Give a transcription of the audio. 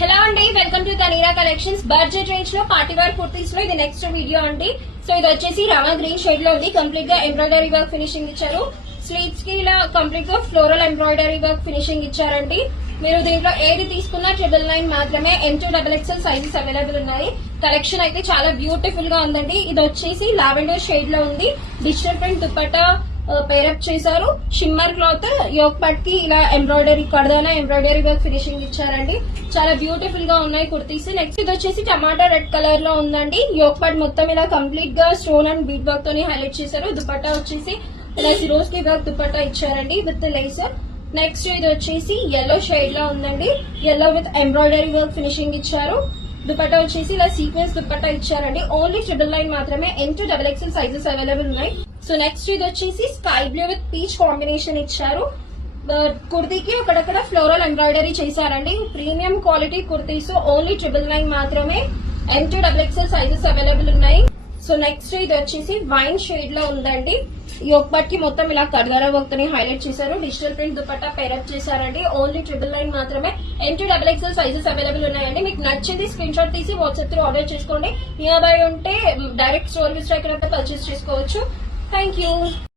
Hello అండి, welcome to Taneira collections. Budget range లో party wear kurtis లో ఇది నెక్స్ట్ వీడియో అండి. సో ఇది వచ్చేసి రామా గ్రీన్ షేడ్ లో ఉంది. కంప్లీట్ గా ఎంబ్రాయిడరీ వర్క్ ఫినిషింగ్ ఇచ్చారు. స్లీవ్స్ కి ఇలా కంప్లీట్ గా ఫ్లోరల్ ఎంబ్రాయిడరీ వర్క్ ఫినిషింగ్ ఇచ్చారండి. మీరు దీంట్లో ఏది తీసుకున్నా 999 మాత్రమే. M2XXL సైజెస్ అవైలబుల్ ఉన్నాయి. కలెక్షన్ అయితే చాలా బ్యూటిఫుల్ గా ఉందండి. ఇది వచ్చేసి లావెండర్ షేడ్ లో ఉంది. డిజిటల్ ప్రింట్ దుపట్టా పేరప్ చేశారు. షిమ్మర్ క్లాత్ యోక్ పట్ కి ఇలా ఎంబ్రాయిడరీ కడదానా ఎంబ్రాయిడరీ వర్క్ ఫినిషింగ్ ఇచ్చారండి. చాలా బ్యూటిఫుల్ గా ఉన్నాయి కుర్తీస్. నెక్స్ట్ ఇది వచ్చేసి టమాటా రెడ్ కలర్ లో ఉందండి. యోక్ పట్ మొత్తం ఇలా కంప్లీట్ గా స్టోన్ అండ్ బీట్ వర్క్ తోని హైలైట్ చేశారు. దుపట్టా వచ్చేసి ఇలా సిరోస్ కి వర్క్ దుపట్టా ఇచ్చారండి విత్ లేసర్. నెక్స్ట్ ఇది వచ్చేసి yellow షేడ్ లో ఉందండి. yellow with embroidery work finishing ఇచ్చారు. దుపట్టా వచ్చేసి ఇలా సీక్వెన్స్ దుపట్టా ఇచ్చారండి. ఓన్లీ 999 మాత్రమే. M2XXL సైజెస్ అవైలబుల్ ఉన్నాయి. సో నెక్స్ట్ ఇది వచ్చేసి sky blue with peach combination ఇచ్చారు. కుర్తీకి అక్కడక్కడ ఫ్లోరల్ ఎంబ్రాయిడరీ చేశారండి. ప్రీమియం క్వాలిటీ కుర్తీస్ ఓన్లీ 999 మాత్రమే. M2XXL సైజెస్ అవైలబుల్ ఉన్నాయి. సో నెక్స్ట్ ఇది వచ్చేసి వైన్ షేడ్ లో ఉందండి. యోక్ పట్ కి మొత్తం ఇలా కర్దారా వర్క్ ని హైలైట్ చేశారు. డిజిటల్ ప్రింట్ దుపట్టా పేరప్ చేశారండి. ఓన్లీ 999 మాత్రమే. M2XXL సైజెస్ అవైలబుల్ ఉన్నాయండి. మీకు నచ్చింది స్క్రీన్ షాట్ తీసి వాట్సాప్ త్రూ ఆర్డర్ చేసుకోండి. నియర్ బై ఉంటే డైరెక్ట్ స్టోర్ విజిట్ అక్కడ పర్చేస్ చేసుకోవచ్చు. Thank you.